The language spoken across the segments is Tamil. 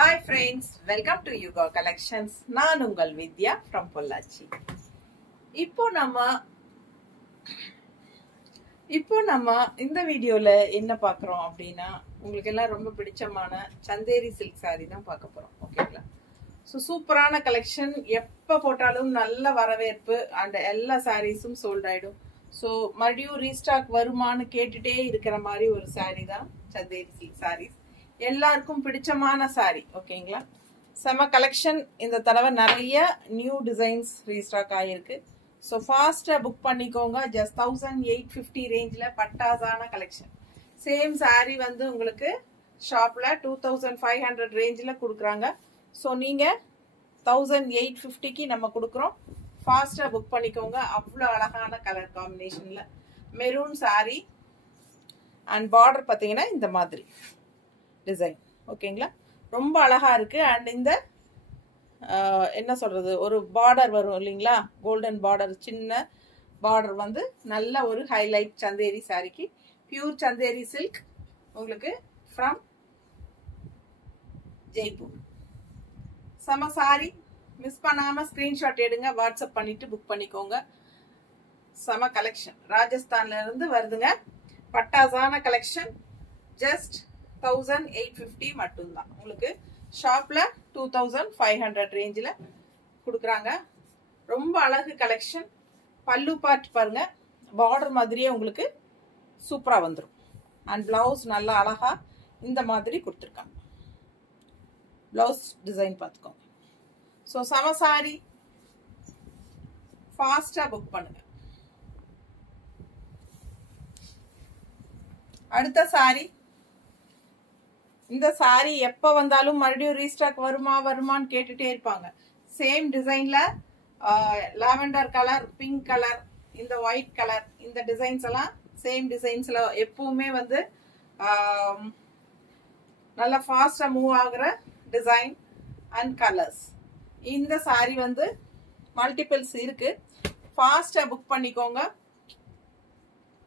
Hi friends, welcome to Yuga Collections. நான் உங்கள் வித்யா from பொள்ளாச்சி. இப்போ நம்ம இந்த வீடியோல என்ன பார்க்கறோம் அப்படினா உங்களுக்கு எல்லாம் ரொம்ப பிடிச்சமான சந்தேரி சில்க் saree தான் பார்க்க போறோம். ஓகேங்களா? சோ சூப்பரான கலெக்ஷன், எப்ப போட்டாலும் நல்ல வரவேற்பு and எல்லா சாரீஸும் சோல்ட் ஆயிடும். சோ மறுபடியும் ரீஸ்டாக் வருமானு கேட்டுட்டே இருக்கிற மாதிரி ஒரு saree தான் சந்தேரி சில்க் sarees. எல்லாருக்கும் பிடிச்சமான saree. ஓகேங்களா? செம கலெக்ஷன். இந்த தடவை நிறைய நியூ டிசைன்ஸ் ரீஸ்டாக் ஆயிருக்கு. சோ ஃபாஸ்டா புக் பண்ணிக்கோங்க. ஜஸ்ட் 1850 ரேஞ்ச்ல பட்டாசான கலெக்ஷன். சேம் saree வந்து உங்களுக்கு ஷாப்ல 2500 ரேஞ்ச்ல கொடுக்குறாங்க. சோ நீங்க 1850க்கு நம்ம கொடுக்குறோம். ஃபாஸ்டா புக் பண்ணிக்கோங்க. அவ்வளோ அழகான கலர் காம்பினேஷன்ல மெரூன் saree அண்ட் பார்டர் பார்த்தீங்கன்னா இந்த மாதிரி டிசைன். ஓகேங்களா? ரொம்ப அழகா இருக்கு. அண்ட் இந்த என்ன சொல்றது, ஒரு பார்டர் வரும் இல்லைங்களா, கோல்டன் பார்டர், சின்ன பார்டர் வந்து நல்ல ஒரு ஹைலைட் சந்தேரி சாரிக்கு. பியூர் சந்தேரி சில்க் உங்களுக்கு ஃப்ரம் ஜெய்ப்பூர். சம சாரி மிஸ் பண்ணாம ஸ்கிரீன்ஷாட் எடுங்க, வாட்ஸ்அப் பண்ணிட்டு புக் பண்ணிக்கோங்க. சம கலெக்ஷன் ராஜஸ்தான்ல இருந்து வருதுங்க. பட்டாசான கலெக்ஷன். ஜஸ்ட் 1850 மட்டும்தான். உங்களுக்கு ஷாப்ல 2500 ரேஞ்சில் கொடுக்குறாங்க. ரொம்ப அழகு கலெக்ஷன். பல்லு பார்ட் பாருங்க, பார்டர் மாதிரியே உங்களுக்கு சூப்பரா வந்துடும். அண்ட் பிளவுஸ் நல்லா அழகா இந்த மாதிரி கொடுத்துருக்காங்க. பிளவுஸ் டிசைன் பார்த்துக்கோங்க. ஸோ சம சாரி, ஃபாஸ்டா புக் பண்ணுங்க. அடுத்த சாரி. இந்த சாரி எப்ப வந்தாலும் மறுபடியும் ரீஸ்டாக் வருமான்னு கேட்டுட்டே இருப்பாங்க. சேம் டிசைன்ல லாவெண்டர் கலர், பிங்க் கலர், இந்த ஒயிட் கலர், இந்த டிசைன்ஸ் எல்லாம் சேம் டிசைன்ஸ்ல எப்பவுமே வந்து நல்லா ஃபாஸ்டா மூவ் ஆகுற டிசைன் அண்ட் கலர்ஸ். இந்த சாரி வந்து மல்டிபிள்ஸ் இருக்கு. ஃபாஸ்டா புக் பண்ணிக்கோங்க.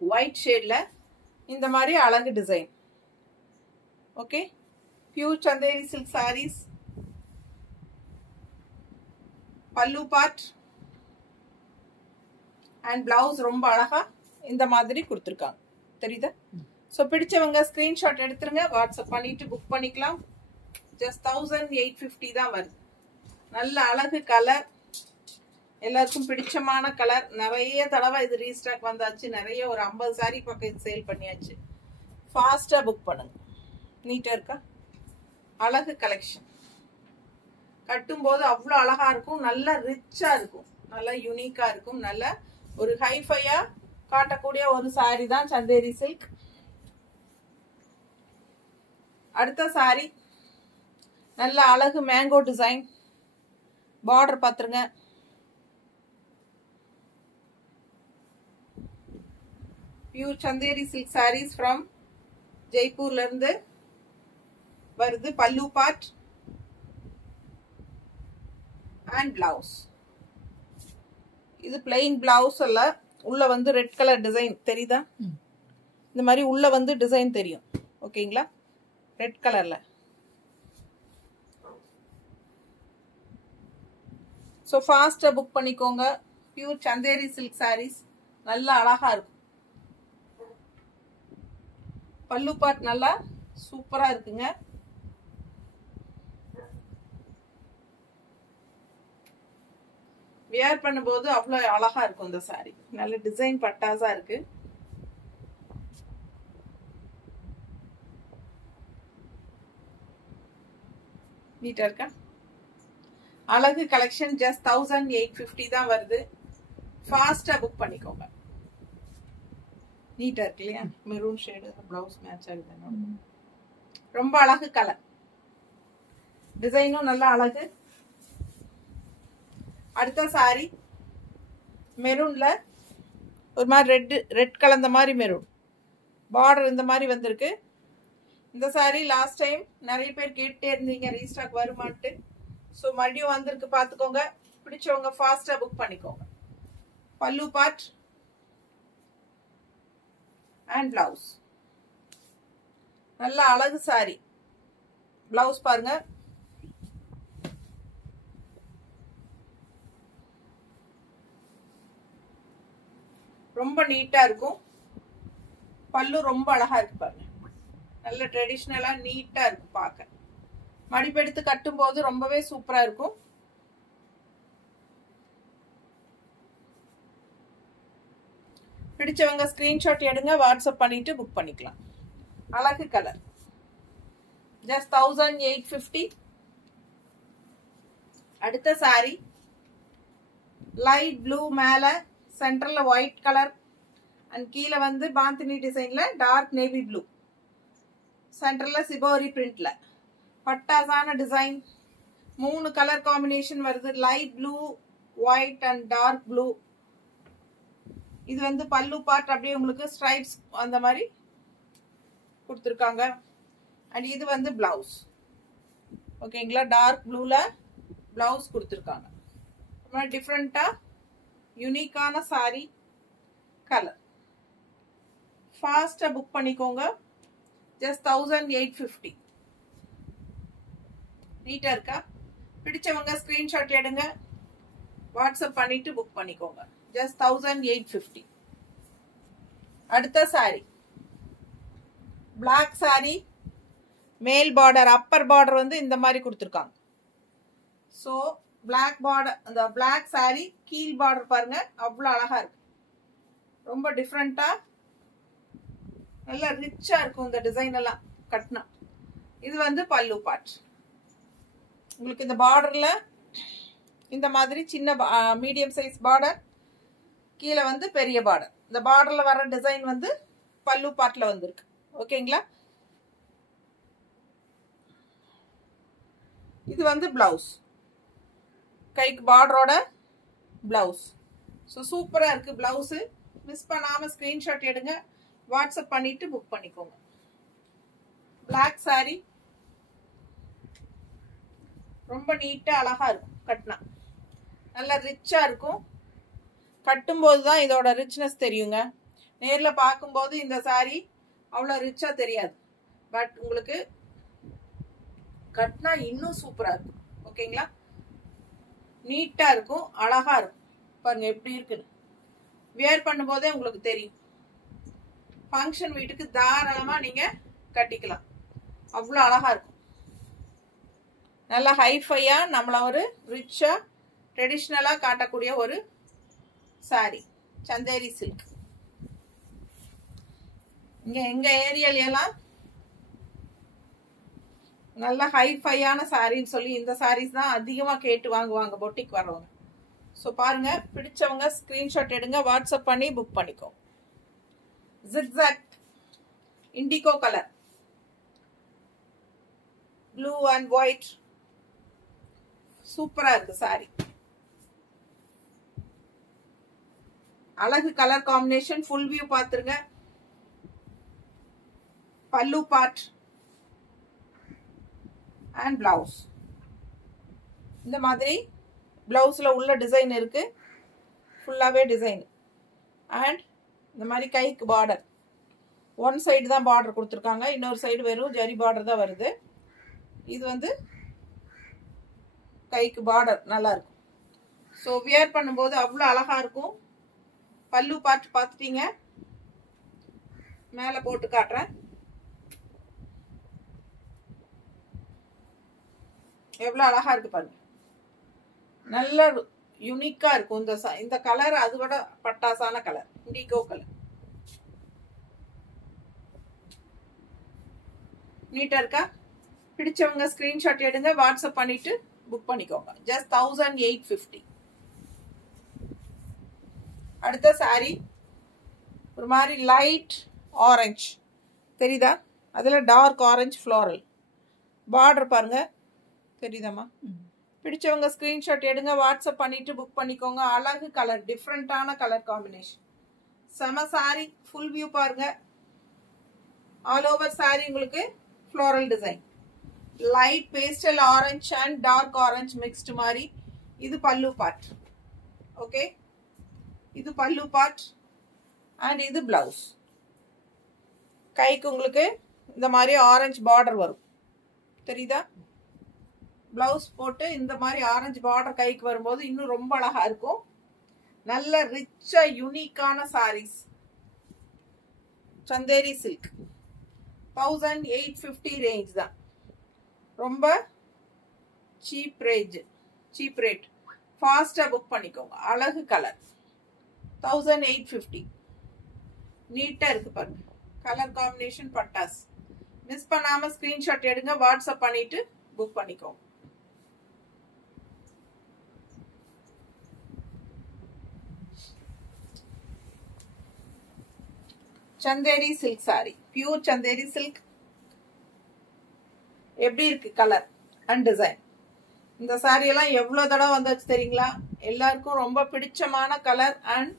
ஒயிட் ஷேட்ல இந்த மாதிரி அழகு design. Okay, pure Chanderi silk sarees. பல்லு பார்ட் அண்ட் பிளவுஸ் ரொம்ப அழகா இந்த மாதிரி கொடுத்துருக்காங்க. தெரியுதா? ஸோ பிடிச்சவங்க ஸ்கிரீன்ஷாட் எடுத்துருங்க, வாட்ஸ்அப் பண்ணிட்டு புக் பண்ணிக்கலாம். ஜஸ்ட் 1850 தான் வருது. நல்ல அழகு கலர், எல்லாருக்கும் பிடிச்சமான கலர். நிறைய தடவை இது ரீஸ்டாக் வந்தாச்சு. நிறைய ஒரு 50 saree பக்கம் சேல் பண்ணியாச்சு. ஃபாஸ்டா புக் பண்ணுங்க. நீட்டா இருக்கா? அழகு கலெக்ஷன். கட்டும் போது அவ்வளோ அழகா இருக்கும். நல்ல ரிச்சா இருக்கும், நல்ல யூனிக்கா இருக்கும். நல்ல ஒரு ஹைஃபையா காட்டக்கூடிய ஒரு சாரி தான் சந்தேரி சில்க். அடுத்த சாரி நல்ல அழகு மேங்கோ டிசைன். பார்டர் பாத்துருங்க. Pure Chanderi silk sarees from ஜெய்ப்பூர்ல இருந்து வருது. பல்லு பார்ட் அண்ட் பிளவுஸ். இது பிளெயின் பிளவுஸ் அல்ல, உள்ள வந்து ரெட் கலர் டிசைன் தெரியுதா? இந்த மாதிரி உள்ள வந்து டிசைன் தெரியும். ஓகேங்களா? ரெட் கலர்ல. ஸோ ஃபாஸ்டா புக் பண்ணிக்கோங்க. பியூர் சந்தேரி சில்க் sarees நல்லா அழகா இருக்கும். பல்லு பார்ட் நல்லா சூப்பரா இருக்குங்க. வியர் பண்ணும்போது அவ்வளவு அழகா இருக்கும் இந்த சாரி. நல்ல டிசைன் பட்டாசா இருக்கு. நீட்டா இருக்கா? அழகு கலெக்ஷன். ஜஸ்ட் 1850 தான் வருது. ஃபாஸ்டா புக் பண்ணிக்கோங்க. நீட்டா இருக்கு இல்லையா? மெரூன் ஷேடு பிளவுஸ் மேட்ச் ஆகுது. ரொம்ப அழகு கலர். டிசைனும் நல்ல அழகு. அடுத்த சாரி மெரூன்ல ஒரு மாதிரி ரெட் கலந்த மாதிரி மெரூன். பார்டர் இந்த மாதிரி வந்திருக்கு. இந்த சாரி லாஸ்ட் டைம் நிறைய பேர் கேட்டே இருந்தீங்க ரீஸ்டாக் வருமான்ட்டு. ஸோ மறுபடியும் வந்திருக்கு, பார்த்துக்கோங்க. பிடிச்சவங்க ஃபாஸ்டா புக் பண்ணிக்கோங்க. பல்லு பார்ட் அண்ட் பிளவுஸ். நல்ல அழகு சாரி. பிளவுஸ் பாருங்க, ரொம்ப நீட்டா இருக்கும். பல்லு ரொம்ப அழகா இருக்கு பாருங்க. நல்ல ட்ரெடிஷ்னலா நீட்டா இருக்கு பார்க்க. மடிப்பெடுத்து கட்டும்போது ரொம்பவே சூப்பரா இருக்கும். பிடிச்சவங்க ஸ்கிரீன்ஷாட் எடுங்க, வாட்ஸ்அப் பண்ணிட்டு புக் பண்ணிக்கலாம். அழகு கலர். ஜஸ்ட் 1850. அடுத்த சாரி லைட் ப்ளூ, மேல சென்டர்ல ஒயிட் கலர் அண்ட் கீழே வந்து பாந்தினி டிசைன்ல டார்க் நேவி ப்ளூ, சென்டர்ல சிபோரி பிரிண்ட்ல பட்டாசான டிசைன். 3 கலர் காம்பினேஷன் வருது. Light blue, white and dark blue. இது வந்து பல்லு பார்ட் அப்படியே உங்களுக்கு ஸ்ட்ரைப்ஸ் அந்த மாதிரி கொடுத்துருக்காங்க. அண்ட் இது வந்து பிளவுஸ். ஓகேங்களா, டார்க் ப்ளூல பிளவுஸ் கொடுத்துருக்காங்க. டிஃப்ரெண்டா யூனிக்கான சாரி கலர். ஃபாஸ்டா புக் பண்ணிக்கோங்க. ஜஸ்ட் 1850. நீட்டா இருக்கா? பிடிச்சவங்க ஸ்கிரீன்ஷாட் எடுங்க, வாட்ஸ்அப் பண்ணிட்டு புக் பண்ணிக்கோங்க. ஜஸ்ட் 1850. அடுத்த சாரி பிளாக் சாரி, மேல் பார்டர் அப்பர் பார்டர் வந்து இந்த மாதிரி கொடுத்துருக்காங்க. ஸோ பிளாக் பார்டர், அந்த பிளாக் சாரி கீழ் பார்டர் பாருங்க, அவ்வளோ அழகா இருக்கு. ரொம்ப டிஃப்ரெண்டா நல்லா ரிச்சா இருக்கும் இந்த டிசைன் எல்லாம் கட்டினா. இது வந்து பல்லு பார்ட். உங்களுக்கு இந்த பார்டர்ல இந்த மாதிரி சின்ன மீடியம் சைஸ் பார்டர், கீழே வந்து பெரிய பார்டர். இந்த பார்டர்ல வர டிசைன் வந்து பல்லு பார்ட்ல வந்திருக்கு. ஓகேங்களா, இது வந்து பிளவுஸ், கைக்கு பார்டரோட பிளவுஸ். ஸோ சூப்பரா இருக்கு பிளவுஸ். மிஸ் பண்ணாம ஸ்கிரீன்ஷாட் எடுங்க, வாட்ஸ்அப் பண்ணிட்டு புக் பண்ணிக்கோங்க. பிளாக் சாரி ரொம்ப நீட்டா அழகா இருக்கும் கட்டினா. நல்லா ரிச்சா இருக்கும். கட்டும்போது தான் இதோட ரிச்னஸ் தெரியுங்க. நேர்ல பார்க்கும்போது இந்த சாரி அவ்வளோ ரிச்சா தெரியாது. பட் உங்களுக்கு கட்டினா இன்னும் சூப்பரா இருக்கும். ஓகேங்களா, நீட்டா இருக்கும், அழகா இருக்கும். பாருங்க எப்படி இருக்குன்னு. வியர் பண்ணும்போதே உங்களுக்கு தெரியும். ஃபங்க்ஷன் வீட்டுக்கு தாராளமா நீங்க கட்டிக்கலாம். அவ்வளோ அழகா இருக்கும். நல்லா ஹைஃபையா நம்மள ஒரு ரிச்சா ட்ரெடிஷ்னலா காட்டக்கூடிய ஒரு சாரி சந்தேரி சில்க். இங்க எங்க ஏரியால எல்லாம் நல்ல ஹைஃபையான சாரின்னு சொல்லி இந்த சாரீஸ் தான் அதிகமா கேட்டு வாங்குவாங்க பொட்டிக் வரவங்க. ஸோ பாருங்க, பிடிச்சவங்க ஸ்கிரீன்ஷாட் எடுங்க, வாட்ஸ்அப் பண்ணி புக் பண்ணிக்கோ. Zigzag indigo colour, blue and white, சூப்பரா இருக்கு சாரி. அழகு கலர் காம்பினேஷன். ஃபுல் வியூ பாத்துருங்க. பல்லு பார்ட் அண்ட் பிளவுஸ். இந்த மாதிரி பிளவுஸ்ல உள்ள டிசைன் இருக்கு, ஃபுல்லாவே டிசைன். அண்ட் இந்த மாதிரி கைக்கு பார்டர், ஒன் சைடு தான் பார்டர் கொடுத்துருக்காங்க, இன்னொரு சைடு வெறும் ஜரி பார்டர் தான் வருது. இது வந்து கைக்கு பார்டர் நல்லா இருக்கும். ஸோ வியர் பண்ணும்போது அவ்வளோ அழகா இருக்கும். பல்லு பார்ட் பார்த்துட்டீங்க, மேலே போட்டு காட்டுறேன். எவ்வளோ அழகா இருக்கு பாருங்க. நல்ல யூனிக்கா இருக்கும். இந்த கலர் அது விட பட்டாசான கலர், இண்டிகோ கலர். நீட்டா இருக்கா? பிடிச்சவங்க ஸ்கிரீன்ஷாட் எடுங்க, வாட்ஸ்அப் பண்ணிட்டு புக் பண்ணிக்கோங்க. ஜஸ்ட் 1850. அடுத்த சாரி ஒரு மாதிரி லைட் ஆரஞ்சு தெரியுதா? அதுல டார்க் ஆரஞ்சு ஃப்ளோரல் பார்டர் பாருங்க, தெரியுதாம்மா? பிடிச்சவங்க ஸ்கிரீன்ஷாட் எடுங்க, வாட்ஸ்அப் பண்ணிட்டு புக் பண்ணிக்கோங்க. அழகு கலர், டிஃப்ரெண்டான கலர் காம்பினேஷன். செம சாரி. ஃபுல் வியூ பாருங்க. ஆல் ஓவர் சாரி உங்களுக்கு floral design. Light pastel orange and dark orange mixed மாதிரி. இது பல்லு பார்ட். ஓகே, இது பல்லு பார்ட் அண்ட் இது பிளவுஸ். கைக்கு உங்களுக்கு இந்த மாதிரி ஆரஞ்சு பார்டர் வரும், தெரியுதா? பிளவுஸ் போட்டு இந்த மாதிரி ஆரஞ்சு பார்டர் கைக்கு வரும்போது இன்னும் ரொம்ப அழகா இருக்கும். நல்ல ரிச்சா யூனிக்கான சாரீஸ். சந்தேரி சில்க் 1850 ரேஞ்ச் தான். ரொம்ப சீப் ரேட். ஃபாஸ்டா புக் பண்ணிக்கோங்க. அழகு கலர் 1850. நீட்டா இருக்கு பாருங்க. கலர் காம்பினேஷன் பட்டாஸ். மிஸ் பண்ணாம ஸ்கிரீன்ஷாட் எடுங்க, வாட்ஸ்அப் பண்ணிட்டு புக் பண்ணிக்கோங்க. Chanderi silk sari, pure Chanderi silk. எப்படி இருக்கு கலர் அண்ட் டிசைன்? இந்த சாரி எல்லாம் எவ்வளவு தடவை வந்தாச்சு தெரியுங்களா? எல்லாருக்கும் ரொம்ப பிடிச்சமான கலர் அண்ட்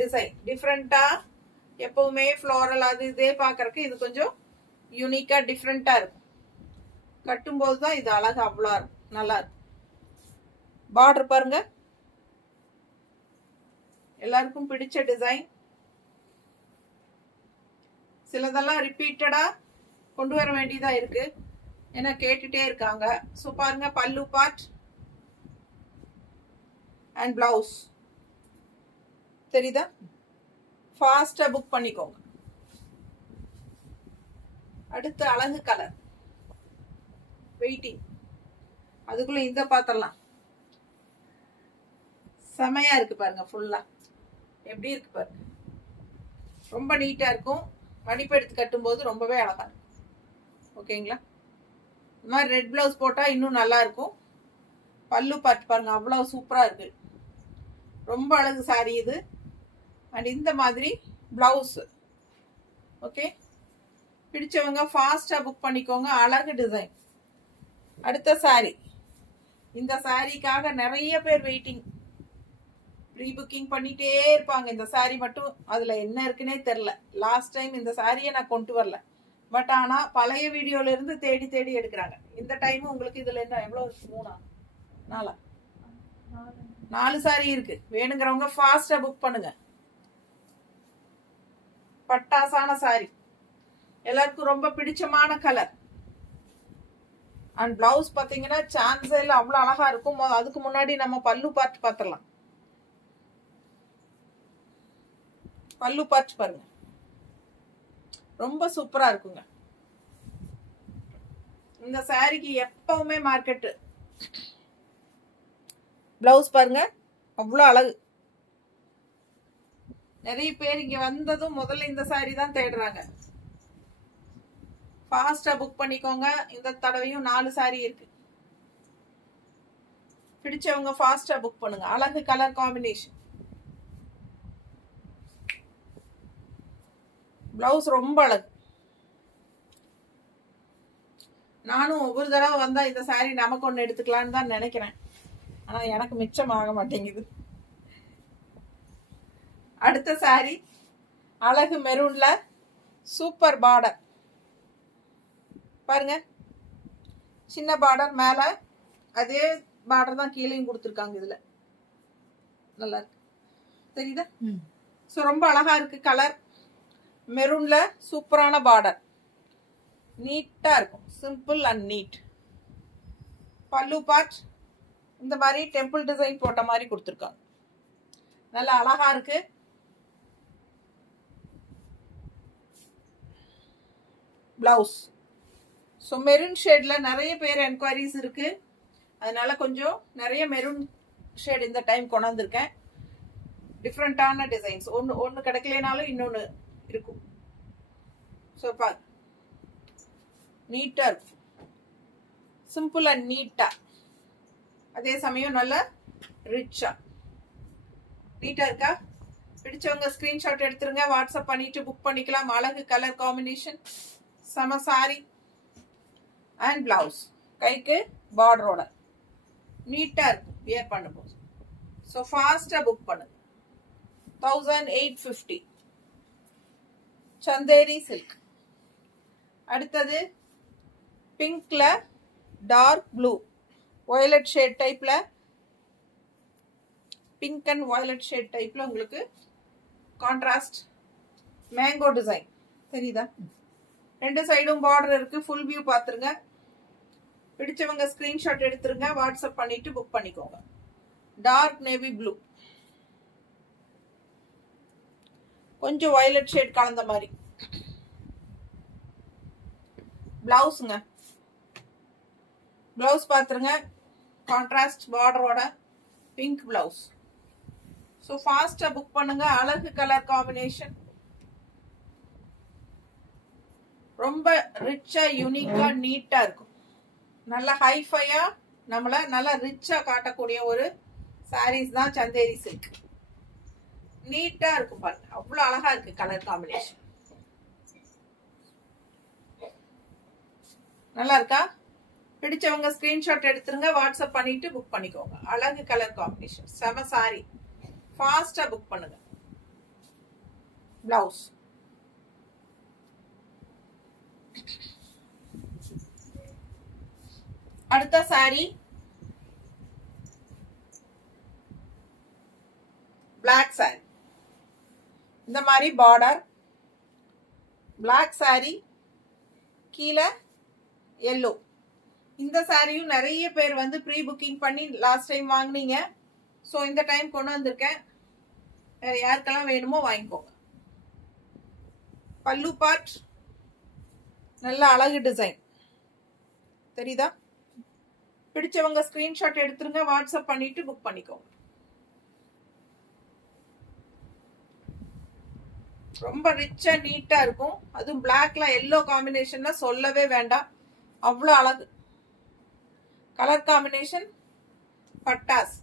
டிசைன். டிஃப்ரெண்டா, எப்பவுமே ஃப்ளோரல் அது இதே பாக்குறதுக்கு இது கொஞ்சம் யூனிக்கா டிஃப்ரெண்டா இருக்கும். கட்டும்போது தான் இது அழகா அவ்வளோ நல்லா இருக்கும். பார்டர் பாருங்க, எல்லாருக்கும் பிடிச்ச டிசைன். சிலதெல்லாம் ரிப்பீட்டடா கொண்டு வர வேண்டியதா இருக்கு, ஏன்னா கேட்டுட்டே இருக்காங்க. ஸோ பாருங்க, பல்லு பார்ட் அண்ட் பிளவுஸ் தெரியுதா? ஃபாஸ்டா புக் பண்ணிக்கோங்க. அடுத்து அழகு கலர் வெயிட்டிங். அதுக்குள்ள இந்த பாத்திரலாம் செமையா இருக்கு பாருங்க. ஃபுல்லா எப்படி இருக்கு பாருங்க. ரொம்ப நீட்டா இருக்கும். மடிப்பு எடுத்து கட்டும் போது ரொம்பவே அழகா இருக்கும். ஓகேங்களா? இந்த மாதிரி ரெட் பிளவுஸ் போட்டா இன்னும் நல்லா இருக்கும். பல்லு பார்ட் பாருங்க, அவ்வளவு சூப்பரா இருக்கு. ரொம்ப அழகு சாரி இது. அண்ட் இந்த மாதிரி பிளவுஸ். ஓகே, பிடிச்சவங்க ஃபாஸ்டா புக் பண்ணிக்கோங்க. அழகு டிசைன். அடுத்த சாரி. இந்த சாரிக்காக நிறைய பேர் வெயிட்டிங், ப்ரீ புக்கிங் பண்ணிட்டே இருப்பாங்க. இந்த சாரி மட்டும் அதுல என்ன இருக்குன்னே தெரியல. லாஸ்ட் டைம் இந்த சாரியை நான் கொண்டு வரல, பட் ஆனா பழைய வீடியோல இருந்து தேடி தேடி எடுக்கிறாங்க. இந்த டைம் உங்களுக்கு இதுல என்ன எவ்வளவு? 4 சாரி இருக்கு. வேணுங்கிறவங்க ஃபாஸ்டா புக் பண்ணுங்க. பட்டாசான சாரி, எல்லாருக்கும் ரொம்ப பிடிச்சமான கலர். அண்ட் பிளவுஸ் பாத்தீங்கன்னா சான்ஸே இல்ல, அவ்வளவு அழகா இருக்கும். அதுக்கு முன்னாடி நம்ம பல்லு பார்ட் பாத்திரலாம். பல்லு பார்ட் பாருங்க, ரொம்ப சூப்பரா இருக்குங்க. இந்த சாரிக்கு எப்பவுமே மார்க்கெட். பிளவுஸ் பாருங்க, அவ்வளவு அழகு. நிறைய பேர் இங்க வந்ததும் முதல்ல இந்த சாரி தான் தேடுறாங்க. ஃபாஸ்டா புக் பண்ணிக்கோங்க. இந்த தடவையும் 4 சாரி இருக்கு. பிடிச்சவங்க ஃபாஸ்டா புக் பண்ணுங்க. அழகு கலர் காம்பினேஷன். பிளவுஸ் ரொம்ப அழகு. நானும் ஒவ்வொரு தடவை வந்தா இந்த சாரி நமக்கு ஒண்ணு எடுத்துக்கலான்னு தான் நினைக்கிறேன், ஆனா எனக்கு மிச்சம் ஆக மாட்டேங்குது. அடுத்த சாரி அழகு மெரூன்ல சூப்பர் பார்டர் பாருங்க. சின்ன பார்டர் மேல, அதே பார்டர் தான் கீழேயும் கொடுத்துருக்காங்க. இதுல நல்லா இருக்கு, தெரியுதா? சோ ரொம்ப அழகா இருக்கு கலர். மெரூன்ல சூப்பரான பார்டர், நீட்டா இருக்கும். Simple and neat. பல்லு பார்ட் இந்த மாதிரி டெம்பிள் டிசைன் போட்ட மாதிரி கொடுத்துருக்காங்க. நல்லா அழகா இருக்கு. பிளவுஸ் ஸோ மெரூன் ஷேட்ல நிறைய பேர் என்கொயரிஸ் இருக்கு, அதனால கொஞ்சம் நிறைய மெரூன் ஷேட் இந்த டைம் கொண்டாந்துருக்கேன். டிஃப்ரெண்டான டிசைன்ஸ். ஒன்னு கிடைக்கலனாலும் இன்னொன்னு இருக்கும். ஸோ பா, நீட்டா இருக்கும். சிம்பிள் அண்ட் நீட்டா, அதே சமயம் நல்ல ரிச்சா. நீட்டா இருக்கா? பிடிச்சவங்க ஸ்கிரீன்ஷாட் எடுத்துருங்க, வாட்ஸ்அப் பண்ணிட்டு புக் பண்ணிக்கலாம். அழகு கலர் காம்பினேஷன், சம சாரி அண்ட் பிளவுஸ். கைக்கு பார்டரோட நீட்டா இருக்கும் வியர் பண்ணும்போது. ஸோ ஃபாஸ்டா புக் பண்ணுங்க. 1850 சந்தேரி சில்க். அடுத்தது பிங்க்ல டார்க் ப்ளூ வயலட் ஷேட் டைப்ல, பிங்க் அண்ட் வயலட் ஷேட் டைப்ல உங்களுக்கு கான்ட்ராஸ்ட் மேங்கோ டிசைன் தெரியுதா? 2 சைடும் பார்டர் இருக்கு. ஃபுல் வியூ பாத்துருங்க. பிடிச்சவங்க ஸ்கிரீன்ஷாட் எடுத்துருங்க, வாட்ஸ்அப் பண்ணிட்டு புக் பண்ணிக்கோங்க. டார்க் நேவி ப்ளூ கொஞ்சம் வயலட் ஷேட் கலந்த மாதிரி. பிளவுஸ்ங்க, பிளவுஸ் பாத்துருங்க, கான்ட்ராஸ்ட் பார்டரோட பிங்க் பிளவுஸ். ஸோ ஃபாஸ்டா புக் பண்ணுங்க. அழகு கலர் காம்பினேஷன், ரொம்ப ரிச்சா யூனிக்கா நீட்டா இருக்கும். நல்ல ஹைஃபையா நம்மள நல்லா ரிச்சா காட்டக்கூடிய ஒரு சாரீஸ் தான் சந்தேரி சில்க். நீட்டா இருக்கும் பாருங்க, அவ்வளவு அழகா இருக்கு கலர் காம்பினேஷன். நல்லா இருக்கா? பிடிச்சவங்க ஸ்கிரீன்ஷாட் எடுத்துருங்க, வாட்ஸ்அப் பண்ணிட்டு புக் பண்ணிக்கோங்க. அழகு கலர் காம்பினேஷன், செம சாரி. ஃபாஸ்டா புக் பண்ணுங்க. பிளவுஸ், அடுத்த சாரி பிளாக் சாரி. இந்த மாதிரி பார்டர், பிளாக் சாரி, கீழே எல்லோ. இந்த சாரியும் நிறைய பேர் வந்து ப்ரீ புக்கிங் பண்ணி லாஸ்ட் டைம் வாங்குனீங்க. ஸோ இந்த டைம் கொண்டு வந்திருக்கேன். வேற யாருக்கெல்லாம் வேணுமோ வாங்கிக்கோங்க. பல்லு பார்ட் நல்ல அழகு டிசைன் தெரியுதா? பிடிச்சவங்க ஸ்கிரீன்ஷாட் எடுத்துருங்க, வாட்ஸ்அப் பண்ணிட்டு புக் பண்ணிக்கோங்க. ரொம்ப ரிச்சா நீட்டா இருக்கும். அதுவும் பிளாக்ல எல்லோ காம்பினேஷன்னா சொல்லவே வேண்டாம், அவ்வளவு அழகு கலர் காம்பினேஷன். பட்டாஸ்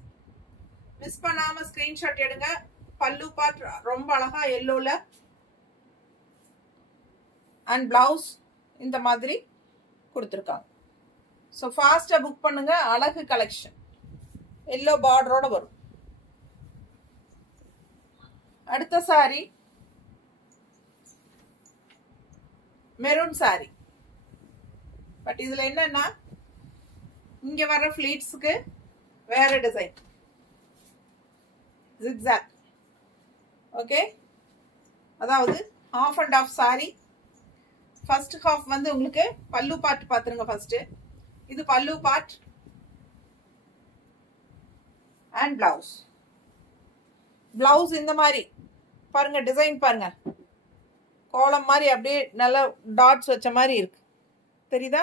மிஸ் பண்ணாம ஸ்கிரீன்ஷாட் எடுங்க. பல்லு பார்ட் ரொம்ப அழகா எல்லோல, அண்ட் பிளவுஸ் இந்த மாதிரி கொடுத்துருக்காங்க. ஸோ ஃபாஸ்டா புக் பண்ணுங்க. அழகு கலெக்ஷன், எல்லோ பார்டரோட வரும். அடுத்த சாரி மெரூன் சாரி. பட் இதுல என்னன்னா, இங்க வர ஃபிளீட்ஸ்க்கு வேற டிசைன், ஜிக்ஸாக். ஓகே, அதாவது half and half sorry. First half வந்து உங்களுக்கு பல்லு பார்ட் பாத்துருங்க. ஃபர்ஸ்ட் இது பல்லு பார்ட் அண்ட் பிளவுஸ். பிளவுஸ் இந்த மாதிரி பாருங்க, டிசைன் பாருங்க, கோலம் மாதிரி அப்படியே நல்ல டாட்ஸ் வச்ச மாதிரி இருக்கு, தெரியுதா?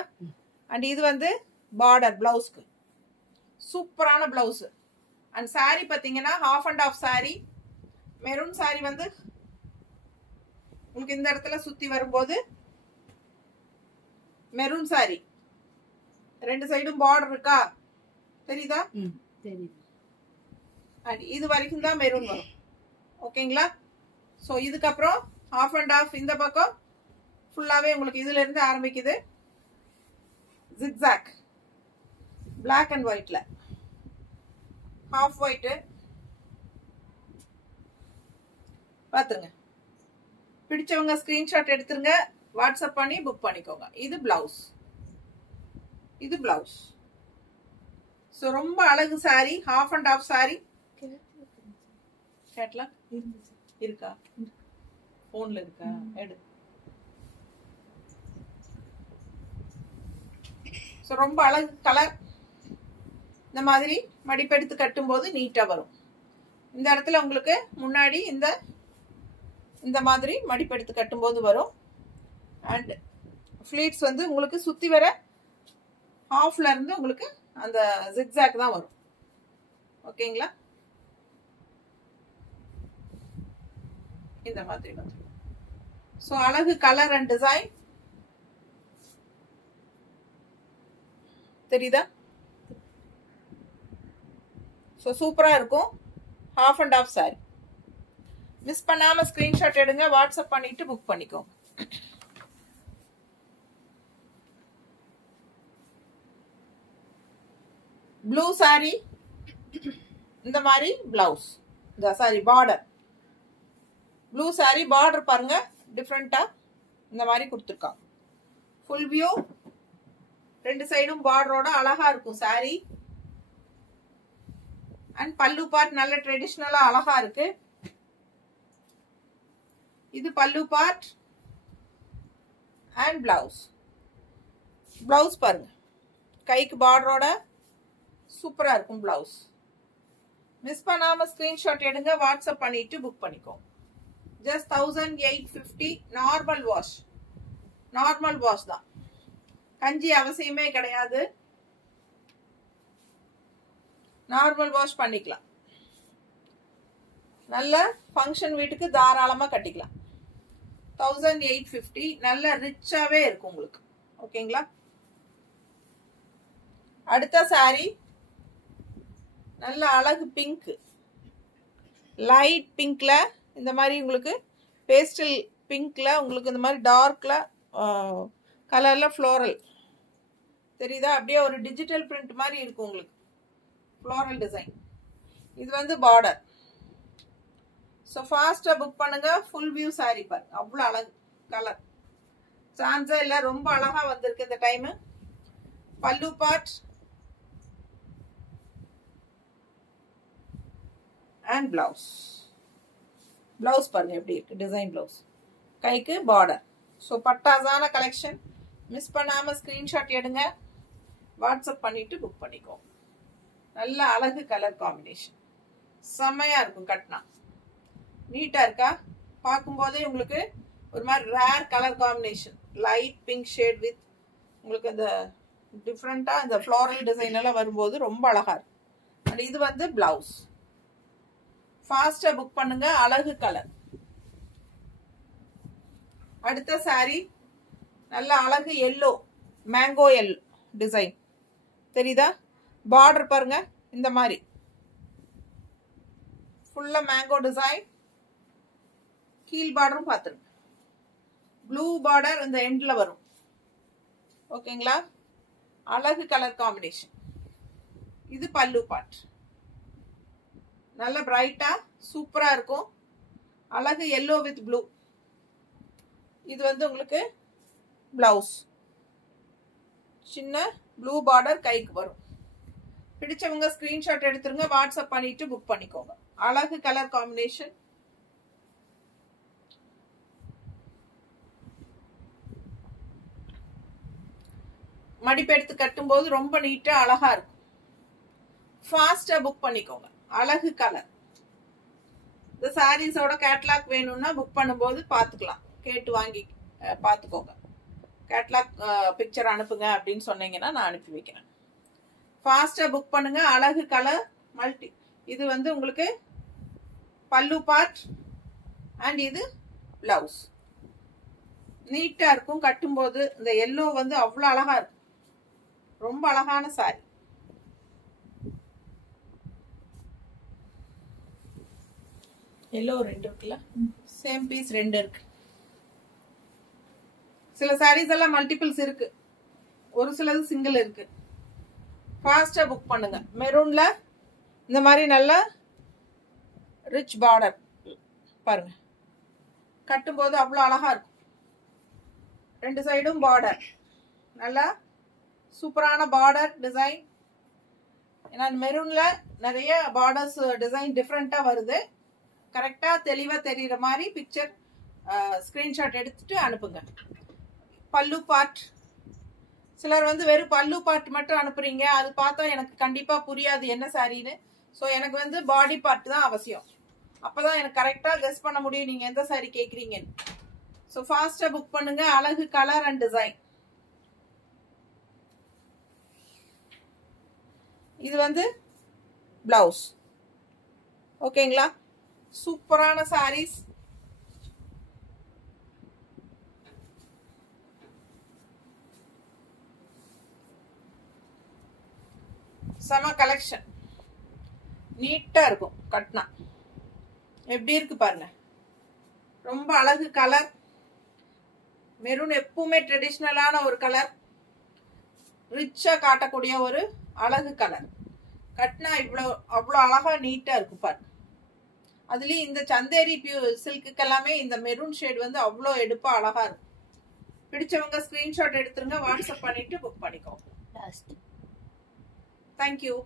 அண்ட் இது வந்து பார்டர் பிளவுஸ்க்கு, சூப்பரான பிளவுஸ். அண்ட் சாரி பாத்தீங்கன்னா half and half sorry. Maroon sorry வந்து உங்களுக்கு இந்த இடத்துல சுத்தி வரும்போது மெரூன் சாரி, ரெண்டு சைடும் பார்டர் இருக்கா, தெரியுதா? அண்ட் இது வரைக்கும் தான் மெரூன் வரும். ஓகேங்களா? ஸோ இதுக்கப்புறம் ஹாஃப் அண்ட் ஆஃப் இந்த பக்கம் ஃபுல்லாவே உங்களுக்கு இதுல இருந்து ஆரம்பிக்குது. ஜிக்ஸாக் பிளாக் அண்ட் ஒயிட்ல, ஹாஃப் ஒயிட் பாத்துருங்க. பிடிச்சவங்க ஸ்கிரீன்ஷாட் எடுத்துருங்க, வாட்ஸ்அப் பண்ணி புக் பண்ணிக்கோங்க. இது பிளவுஸ், இது பிளவுஸ். ஸோ ரொம்ப அழகு sorry, half and half sorry. Catalogue இருக்கா? போன்ல இருக்கா? எடு. ஸோ ரொம்ப அழகு கலர். இந்த மாதிரி மடிப்பெடுத்து கட்டும் போது நீட்டா வரும். இந்த இடத்துல உங்களுக்கு முன்னாடி இந்த மாதிரி மடிப்பெடுத்து கட்டும் போது வரும். அண்ட் ஃபிளீட்ஸ் வந்து உங்களுக்கு சுத்தி வர ஹாஃப்ல இருந்து உங்களுக்கு அந்த ஜிக்ஸாக் தான் வரும். ஓகேங்களா? இந்த மாதிரி வந்து ஸோ அழகு கலர் அண்ட் டிசைன் தெரியுதா? ஸோ சூப்பரா இருக்கும். Half and half sorry. Miss பண்ணாம ஸ்கிரீன்ஷாட் எடுங்க, வாட்ஸ்அப் பண்ணிட்டு புக் பண்ணிக்கோங்க. ப்ளூ சாரி, இந்த மாதிரி பிளவுஸ், இந்த sorry border. Blue sorry border பாருங்க, டிஃப்ரெண்டா இந்த மாதிரி கொடுத்துருக்காங்க. ஃபுல் வியூ, ரெண்டு சைடும் பார்டரோட அழகா இருக்கும் சாரி. அண்ட் பல்லு பார்ட் நல்ல ட்ரெடிஷனலா அழகா இருக்கு. இது பல்லு பார்ட் அண்ட் பிளவுஸ். பிளவுஸ் பாருங்க, கைக்கு பார்டரோட சூப்பரா இருக்கும் பிளவுஸ். மிஸ் பண்ணாம ஸ்கிரீன்ஷாட் எடுங்க, வாட்ஸ்அப் பண்ணிட்டு புக் பண்ணிக்கோங்க. just 1850 normal wash. Normal wash தான், கஞ்சி அவசியமே கிடையாது. நார்மல் வாஷ் பண்ணிக்கலாம். நல்ல ஃபங்க்ஷன் வீட்டுக்கு தாராளமா கட்டிக்கலாம். 1850 நல்ல ரிச்சாவே இருக்கும் உங்களுக்கு. ஓகேங்களா? அடுத்த சாரி நல்ல அழகு பிங்க், லைட் பிங்க்ல இந்த மாதிரி உங்களுக்கு பேஸ்டல் பிங்க்ல உங்களுக்கு இந்த மாதிரி டார்க்ல கலர்ல ஃப்ளோரல் தெரியுதா? அப்படியே ஒரு டிஜிட்டல் பிரிண்ட் மாதிரி இருக்கும் உங்களுக்கு ஃப்ளோரல் டிசைன். இது வந்து பார்டர். ஸோ ஃபாஸ்டா புக் பண்ணுங்க. ஃபுல் வியூ சாரி பாரு, அவ்வளோ அழகு கலர், சான்ஸே இல்லை, ரொம்ப அழகா வந்திருக்கு இந்த டைம். பல்லு பார்ட் அண்ட் பிளவுஸ். பிளவுஸ் பாருங்க எப்படி இருக்கு, டிசைன் பிளவுஸ், கைக்கு பார்டர். ஸோ பட்டாசான கலெக்ஷன். மிஸ் பண்ணாம ஸ்கிரீன்ஷாட் எடுங்க, வாட்ஸ்அப் பண்ணிட்டு புக் பண்ணிக்கோ. நல்ல அழகு கலர் காம்பினேஷன், செம்மையா இருக்கும். கட்டினா நீட்டா இருக்கா? பார்க்கும்போதே உங்களுக்கு ஒரு மாதிரி rare colour combination, light pink shade with உங்களுக்கு அந்த டிஃப்ரெண்டா இந்த ஃப்ளோரல் டிசைன் எல்லாம் வரும்போது ரொம்ப அழகா இருக்கு. அண்ட் இது வந்து பிளவுஸ். ஃபாஸ்டா புக் பண்ணுங்க, அழகு கலர். அடுத்த சாரி நல்ல அழகு எல்லோ, மேங்கோ எல்லோ டிசைன் தெரியுதா? பார்டர் பாருங்க இந்த மாதிரி ஃபுல்லா மேங்கோ டிசைன். கீழ் பார்டரும் பார்த்துருங்க, ப்ளூ பார்டர் இந்த எண்ட்ல வரும். ஓகேங்களா? அழகு கலர் காம்பினேஷன். இது பல்லு பார்ட், நல்ல பிரைட்டா சூப்பரா இருக்கும். அழகு எல்லோ வித் ப்ளூ. இது வந்து உங்களுக்கு பிளவுஸ், சின்ன ப்ளூ பார்டர் கைக்கு வரும். பிடிச்சவங்க ஸ்கிரீன்ஷாட் எடுத்துருங்க, வாட்ஸ்அப் பண்ணிட்டு புக் பண்ணிக்கோங்க. அழகு கலர் காம்பினேஷன். மடிப்பு எடுத்து கட்டும் போது ரொம்ப நீட்டா அழகா இருக்கும். ஃபாஸ்டா புக் பண்ணிக்கோங்க, அழகு கலர். இந்த சாரீஸோட கேட்லாக் வேணும்னா புக் பண்ணும்போது பார்த்துக்கலாம், கேட்டு வாங்கி பார்த்துக்கோங்க. கேட்லாக் பிக்சர் அனுப்புங்க அப்படின்னு சொன்னீங்கன்னா நான் அனுப்பி வைக்கிறேன். ஃபாஸ்டா புக் பண்ணுங்க, அழகு கலர் மல்டி. இது வந்து உங்களுக்கு பல்லு பார்ட் அண்ட் இது பிளவுஸ். நீட்டா இருக்கும் கட்டும்போது. இந்த எல்லோ வந்து அவ்வளோ அழகா இருக்கும், ரொம்ப அழகான சாரி. எல்லோ ரெண்டு இருக்குல்ல, சேம் பீஸ் ரெண்டு இருக்கு. சில சாரீஸ் எல்லாம் மல்டிபிள்ஸ் இருக்கு, ஒரு சிலது சிங்கிள் இருக்கு. ஃபாஸ்டா புக் பண்ணுங்க. மெரூன்ல இந்த மாதிரி நல்ல ரிச் பார்டர் பாருங்க, கட்டும்போது அவ்வளோ அழகா இருக்கும். ரெண்டு சைடும் பார்டர், நல்லா சூப்பரான பார்டர் டிசைன். ஏன்னா மெரூன்ல நிறைய பார்டர்ஸ் டிசைன் டிஃப்ரெண்டா வருது. கரெக்டா தெளிவா தெரியுற மாதிரி பிக்சர் ஸ்கிரீன்ஷாட் எடுத்துட்டு அனுப்புங்க. பல்லு பார்ட், சிலர் வந்து வெறும் பல்லு பார்ட் மட்டும் அனுப்புறீங்க, அது பார்த்தா எனக்கு கண்டிப்பா புரியாது என்ன சாரின்னு. ஸோ எனக்கு வந்து பாடி பார்ட் தான் அவசியம், அப்பதான் எனக்கு கரெக்டா கெஸ் பண்ண முடியும் நீங்க எந்த சாரி கேட்குறீங்கன்னு. ஸோ ஃபாஸ்டா புக் பண்ணுங்க, அழகு கலர் அண்ட் டிசைன். இது வந்து பிளவுஸ். ஓகேங்களா? சூப்பரான சாரீஸ். செம கலெக்ஷன், நீட்டா இருக்கும். கட்னா எப்படி இருக்கு பாருங்க, ரொம்ப அழகு கலர். மெரூன் எப்பவுமே ட்ரெடிஷ்னலான ஒரு கலர், ரிச்சா காட்டக்கூடிய ஒரு அழகு கலர். கட்னா இவ்வளோ அவ்வளோ அழகா நீட்டா இருக்கு பாருங்க. அதுலயும் இந்த சந்தேரி சில்க்கு எல்லாமே இந்த மெரூன் ஷேட் வந்து அவ்வளோ எடுப்பா அழகா இருக்கும். பிடிச்சவங்க ஸ்கிரீன்ஷாட் எடுத்துருங்க, வாட்ஸ்அப் பண்ணிட்டு புக் பண்ணிக்கோங்க. தேங்க்யூ.